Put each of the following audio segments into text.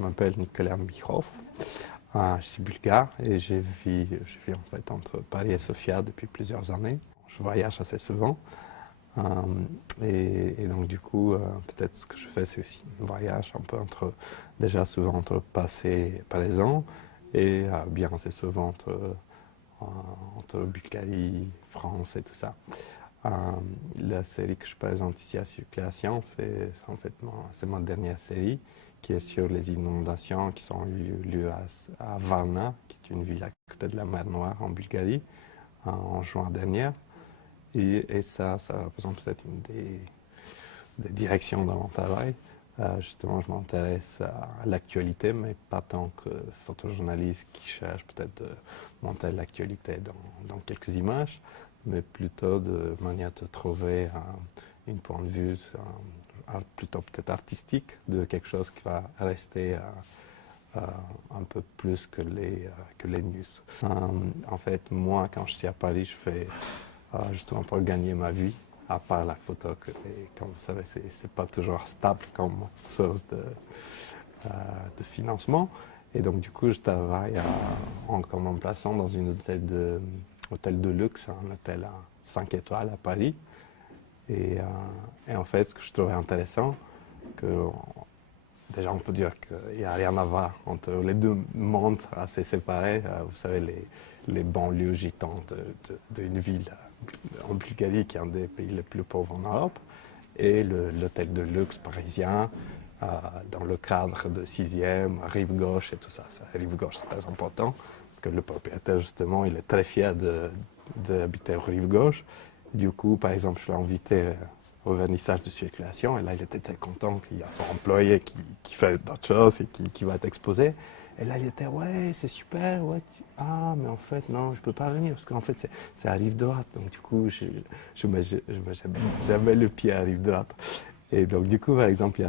je m'appelle Nicolas Mikhrov, je suis bulgare et je vis en fait entre Paris et Sofia depuis plusieurs années. Je voyage assez souvent euh, et donc du coup, peut-être ce que je fais, c'est aussi un voyage un peu déjà souvent entre passé et présent et bien assez souvent entre Bulgarie, France et tout ça. Euh, la série que je présente ici à Circulation, c'est en fait c'est ma dernière série qui est sur les inondations qui ont eu lieu à Varna, qui est une ville à côté de la mer Noire en Bulgarie, en juin dernier. Et ça représente peut-être une des directions dans mon travail. Justement, je m'intéresse à l'actualité, mais pas tant que photojournaliste qui cherche peut-être de montrer l'actualité dans quelques images, mais plutôt de manière de trouver une point de vue plutôt peut-être artistique de quelque chose qui va rester un peu plus que les news. En fait, moi, quand je suis à Paris, je fais justement pour gagner ma vie, à part la photo, et comme vous savez, c'est pas toujours stable comme source de financement. Et donc, du coup, je travaille comme remplaçant dans une hôtel de luxe, un hôtel à 5 étoiles à Paris. Et en fait, ce que je trouvais intéressant, que déjà on peut dire qu'il n'y a rien à voir entre les deux mondes assez séparés. Vous savez, les banlieues gitanes d'une ville en Bulgarie, qui est un des pays les plus pauvres en Europe, et l'hôtel de luxe parisien, dans le cadre de 6e, rive gauche et tout ça. Rive gauche, c'est très important, parce que le propriétaire, justement, il est très fier d'habiter rive gauche. Du coup, par exemple, je l'ai invité au vernissage de Circulation, et là, il était très content qu'il y a son employé qui fait d'autres choses et qui va être exposé. Et là, il était, ouais, c'est super, ouais. Ah, mais en fait, non, je peux pas venir, parce qu'en fait, c'est à rive droite. Donc, du coup, je mets jamais le pied à rive droite. Et donc, du coup, par exemple,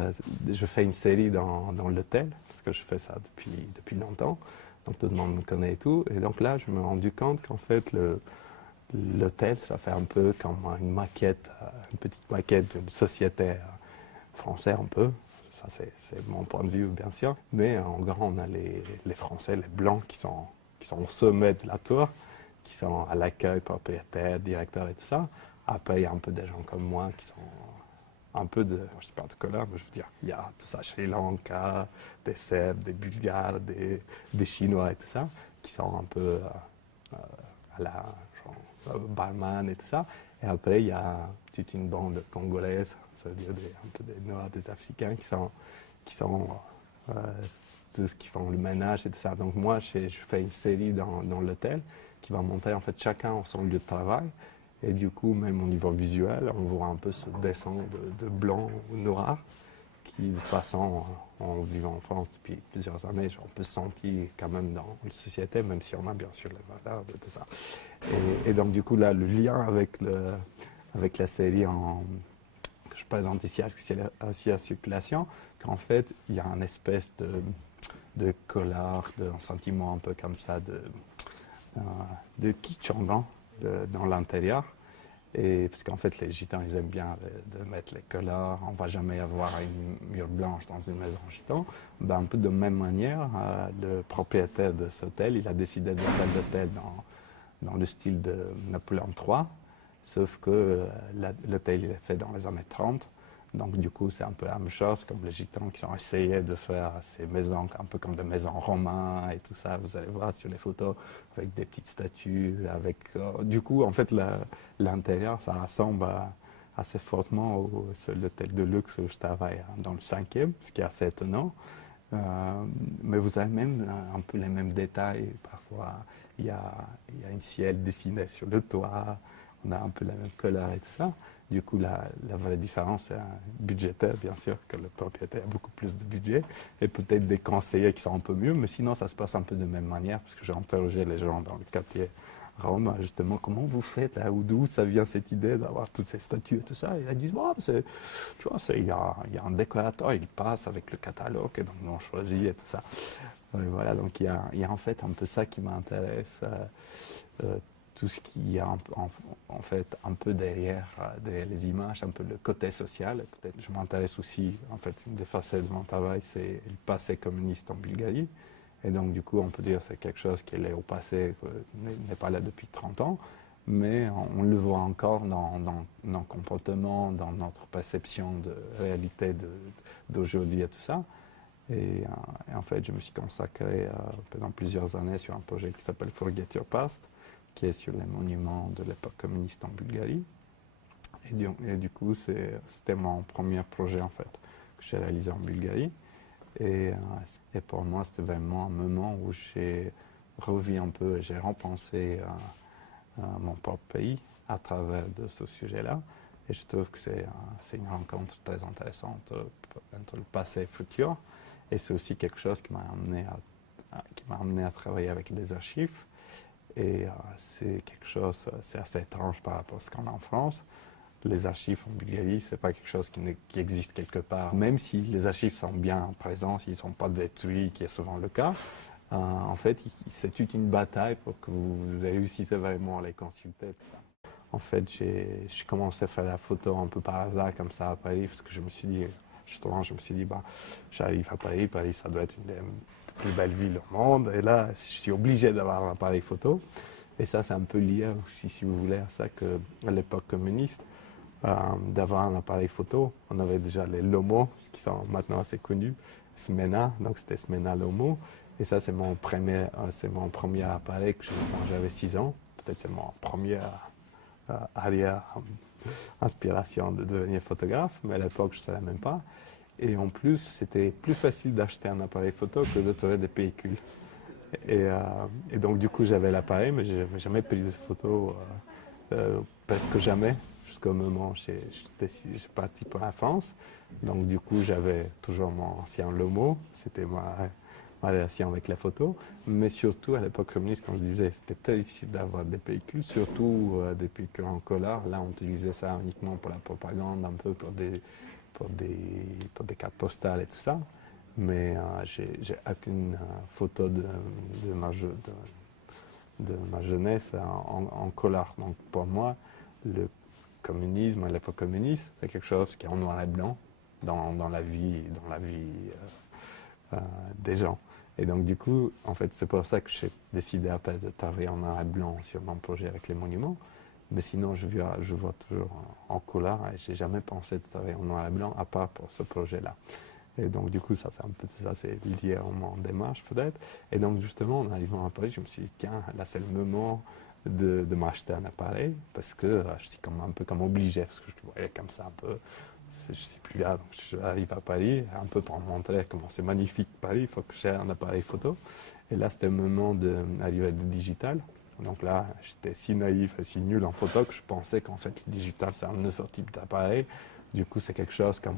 je fais une série dans l'hôtel, parce que je fais ça depuis longtemps. Donc, tout le monde me connaît et tout. Et donc là, je me suis rendu compte qu'en fait, l'hôtel, ça fait un peu comme une maquette, une petite maquette d'une société française un peu. Ça, c'est mon point de vue, bien sûr. Mais en grand, on a les Français, les Blancs, qui sont au sommet de la tour, qui sont à l'accueil, propriétaire, directeur et tout ça. Après, il y a un peu des gens comme moi qui sont un peu de, je ne sais pas de couleur, mais je veux dire, il y a tout ça, Sri Lanka, des Serbes, des Bulgares, des Chinois et tout ça, qui sont un peu à la barman et tout ça. Et après, il y a toute une bande congolaise, c'est-à-dire un peu des Noirs, des Africains qui sont tous qui font le ménage et tout ça. Donc moi, je fais une série dans l'hôtel qui va montrer en fait chacun en son lieu de travail. Et du coup, même au niveau visuel, on voit un peu ce dessin de blanc ou noir qui, de toute façon, en vivant en France depuis plusieurs années, on peut se sentir quand même dans la société, même si on a bien sûr les valeurs de tout ça. Et donc, du coup, là, le lien avec la série que je présente ici à Circulation, qu'en fait, il y a une espèce de colère, d'un sentiment un peu comme ça de kitsch dans l'intérieur. Et parce qu'en fait, les gitans, ils aiment bien de mettre les couleurs. On ne va jamais avoir une mur blanche dans une maison gitan. Ben, un peu de même manière, le propriétaire de cet hôtel, il a décidé de faire l'hôtel dans le style de Napoléon III, sauf que l'hôtel il est fait dans les années 30. Donc du coup, c'est un peu la même chose, comme les gitans qui ont essayé de faire ces maisons, un peu comme des maisons romaines et tout ça. Vous allez voir sur les photos, avec des petites statues. Du coup, en fait, l'intérieur, ça ressemble assez fortement à l'hôtel de luxe où je travaille dans le 5e, ce qui est assez étonnant. Mais vous avez même un peu les mêmes détails. Parfois, il y a une ciel dessiné sur le toit, on a un peu la même couleur et tout ça. Du coup, la vraie différence, c'est budgétaire, bien sûr, que le propriétaire a beaucoup plus de budget, et peut-être des conseillers qui sont un peu mieux, mais sinon, ça se passe un peu de même manière, parce que j'ai interrogé les gens dans le quartier Rome, justement, comment vous faites là, ou d'où ça vient cette idée d'avoir toutes ces statues et tout ça. Et ils disent, bon, tu vois, il y a un décorateur, il passe avec le catalogue, et donc on choisit et tout ça. Et voilà, donc il y a en fait un peu ça qui m'intéresse. tout ce qui est en fait un peu derrière les images, un peu le côté social. Peut-être je m'intéresse aussi, en fait, une des facettes de mon travail, c'est le passé communiste en Bulgarie. Et donc, du coup, on peut dire que c'est quelque chose qui est au passé, n'est pas là depuis 30 ans, mais on le voit encore dans nos comportements, dans notre perception de réalité d'aujourd'hui et tout ça. Et en fait, je me suis consacré pendant plusieurs années sur un projet qui s'appelle Forget Your Past, qui est sur les monuments de l'époque communiste en Bulgarie. Et du coup, c'était mon premier projet en fait que j'ai réalisé en Bulgarie. Et pour moi, c'était vraiment un moment où j'ai revu un peu, j'ai repensé mon propre pays à travers de ce sujet-là. Et je trouve que c'est une rencontre très intéressante entre le passé et le futur. Et c'est aussi quelque chose qui m'a amené à travailler avec des archives. Et c'est quelque chose, c'est assez étrange par rapport à ce qu'on a en France. Les archives en Bulgarie, c'est pas quelque chose qui existe quelque part. Même si les archives sont bien présentes, ils ne sont pas détruits, qui est souvent le cas. En fait, c'est toute une bataille pour que vous réussissiez vraiment à les consulter. Tout ça. En fait, j'ai commencé à faire la photo un peu par hasard, comme ça, à Paris, parce que je me suis dit, bah, j'arrive à Paris, Paris, ça doit être une des plus belles villes au monde, et là, je suis obligé d'avoir un appareil photo. Et ça, c'est un peu lié aussi, si vous voulez, à ça, qu'à l'époque communiste, d'avoir un appareil photo, on avait déjà les Lomo, qui sont maintenant assez connus, Smena, donc c'était Smena Lomo, et ça, c'est mon premier appareil que j'ai eu quand j'avais 6 ans. Peut-être c'est mon premier arrière inspiration de devenir photographe, mais à l'époque, je ne savais même pas. Et en plus, c'était plus facile d'acheter un appareil photo que de trouver des pellicules. Et donc, du coup, j'avais l'appareil, mais je n'avais jamais pris de photos, presque jamais, jusqu'au moment où j'ai parti pour la France. Donc, du coup, j'avais toujours mon ancien Lomo, c'était ma relation avec la photo. Mais surtout, à l'époque communiste, comme je disais, c'était très difficile d'avoir des pellicules, surtout des pellicules en couleur. Là, on utilisait ça uniquement pour la propagande, un peu pour des cartes postales et tout ça. Mais j'ai aucune photo de ma jeunesse en couleur. Donc pour moi, le communisme, à l'époque communiste, c'est quelque chose qui est en noir et blanc dans la vie des gens. Et donc du coup, en fait, c'est pour ça que j'ai décidé après de travailler en noir et blanc sur mon projet avec les monuments. Mais sinon, je vois toujours en couleur et j'ai jamais pensé de travailler en noir et blanc à part pour ce projet-là. Et donc, du coup, ça, c'est lié à mon démarche, peut-être. Et donc, justement, en arrivant à Paris, je me suis dit, tiens, là, c'est le moment de m'acheter un appareil, parce que je suis un peu comme obligé, parce que je voyais comme ça un peu, je ne suis plus là, donc j'arrive à Paris, un peu pour montrer comment c'est magnifique Paris, il faut que j'ai un appareil photo. Et là, c'était le moment d'arriver du digital. Donc là, j'étais si naïf et si nul en photo que je pensais qu'en fait, le digital, c'est un autre type d'appareil. Du coup, c'est quelque chose comme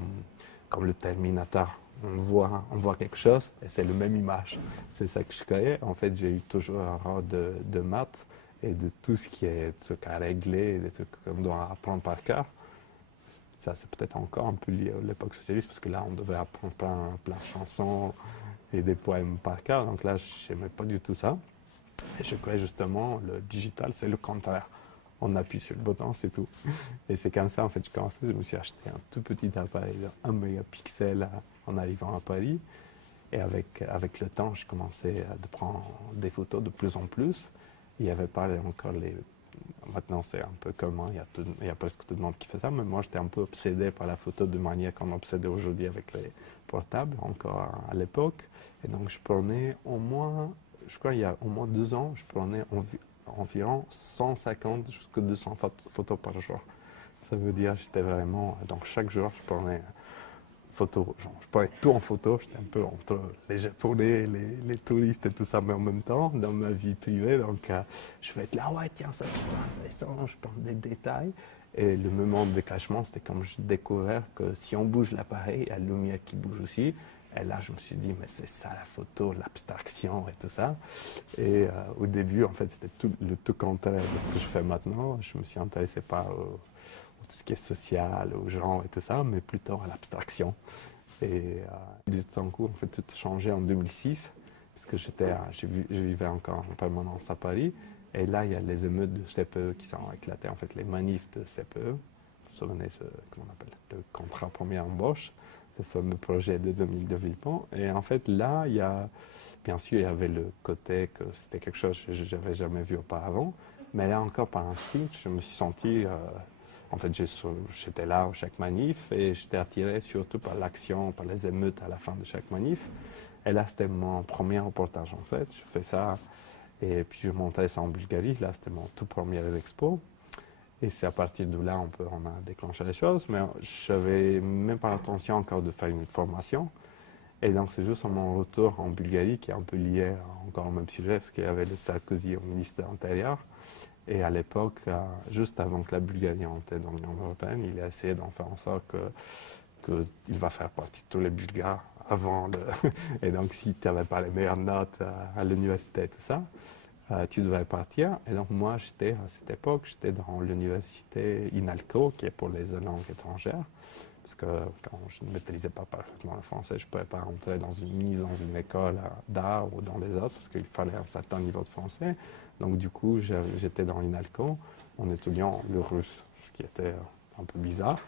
le Terminator. On voit quelque chose et c'est la même image. C'est ça que je croyais. En fait, j'ai eu toujours un rang de maths et de tout ce qui est des trucs à régler, des trucs qu'on doit apprendre par cœur. Ça, c'est peut-être encore un peu lié à l'époque socialiste parce que là, on devait apprendre plein de chansons et des poèmes par cœur. Donc là, je n'aimais pas du tout ça. Et je croyais justement, le digital, c'est le contraire. On appuie sur le bouton, c'est tout. Et c'est comme ça, en fait, je me suis acheté un tout petit appareil de 1 mégapixel en arrivant à Paris. Et avec le temps, j'ai commencé à prendre des photos de plus en plus. Il n'y avait pas encore les... Maintenant, c'est un peu commun, il y a presque tout le monde qui fait ça, mais moi, j'étais un peu obsédé par la photo de manière qu'on est obsédé aujourd'hui avec les portables, encore à l'époque. Et donc, je prenais au moins, je crois il y a au moins 2 ans, je prenais environ 150 jusqu'à 200 photos par jour. Ça veut dire j'étais vraiment, donc chaque jour, je prenais photo, genre, je prenais tout en photo, j'étais un peu entre les Japonais, les touristes et tout ça, mais en même temps, dans ma vie privée, donc je vais être là, ouais, tiens, ça c'est intéressant, je prends des détails. Et le moment de déclenchement, c'était comme je découvrais que si on bouge l'appareil, il y a la lumière qui bouge aussi. Et là, je me suis dit, mais c'est ça la photo, l'abstraction et tout ça. Et au début, en fait, c'était le tout contraire de ce que je fais maintenant. Je me suis intéressé par tout ce qui est social, aux gens et tout ça, mais plutôt à l'abstraction. Et de tout en coup, en fait, tout a changé en 2006, parce que je vivais encore en permanence à Paris. Et là, il y a les émeutes de CPE qui sont éclatées, en fait, les manifs de CPE. Vous vous souvenez ce qu'on appelle le contrat première embauche, le fameux projet de Dominique de Villepin. Et en fait, là, bien sûr, il y avait le côté que c'était quelque chose que je n'avais jamais vu auparavant. Mais là encore, par instinct, je me suis senti. En fait, j'étais là à chaque manif et j'étais attiré surtout par l'action, par les émeutes à la fin de chaque manif. Et là, c'était mon premier reportage, en fait. Je fais ça et puis je montrais ça en Bulgarie. Là, c'était mon tout premier expo. Et c'est à partir de là on a déclenché les choses. Mais je n'avais même pas l'intention encore de faire une formation. Et donc, c'est juste mon retour en Bulgarie qui est un peu lié encore au même sujet, parce qu'il y avait le Sarkozy au ministère de l'Intérieur. Et à l'époque, juste avant que la Bulgarie entre dans l'Union européenne, il a essayé d'en faire en sorte qu'il va faire partie de tous les Bulgares avant le... Et donc, si tu n'avais pas les meilleures notes à l'université et tout ça, tu devais partir. Et donc, moi, à cette époque, j'étais dans l'université INALCO, qui est pour les langues étrangères. Parce que quand je ne maîtrisais pas parfaitement le français, je ne pouvais pas rentrer dans une école d'art ou dans les autres, parce qu'il fallait un certain niveau de français. Donc du coup, j'étais dans l'INALCO en étudiant le russe, ce qui était un peu bizarre.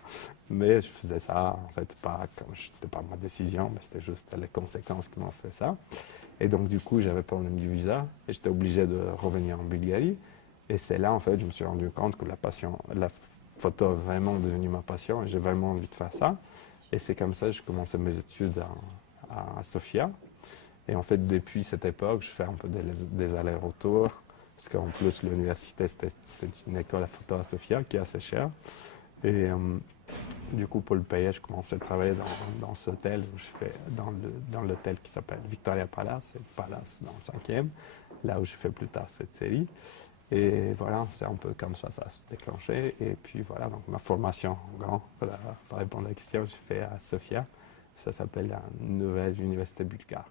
Mais je faisais ça, en fait, c'était pas ma décision, mais c'était juste les conséquences qui m'ont fait ça. Et donc du coup, j'avais problème du visa et j'étais obligé de revenir en Bulgarie. Et c'est là, en fait, je me suis rendu compte que la photo est vraiment devenue ma passion et j'ai vraiment envie de faire ça. Et c'est comme ça que j'ai commencé mes études à Sofia. Et en fait, depuis cette époque, je fais un peu des allers-retours. Parce qu'en plus, l'université, c'est une école à photo à Sofia qui est assez chère. Et du coup, pour le payer, je commençais à travailler dans cet hôtel où je fais dans l'hôtel qui s'appelle Victoria Palace, c'est Palace dans le 5e, là où je fais plus tard cette série. Et voilà, c'est un peu comme ça se déclenché. Et puis voilà, donc ma formation, en grand, pour répondre à la question, j'ai fait à Sofia. Ça s'appelle la Nouvelle Université Bulgare.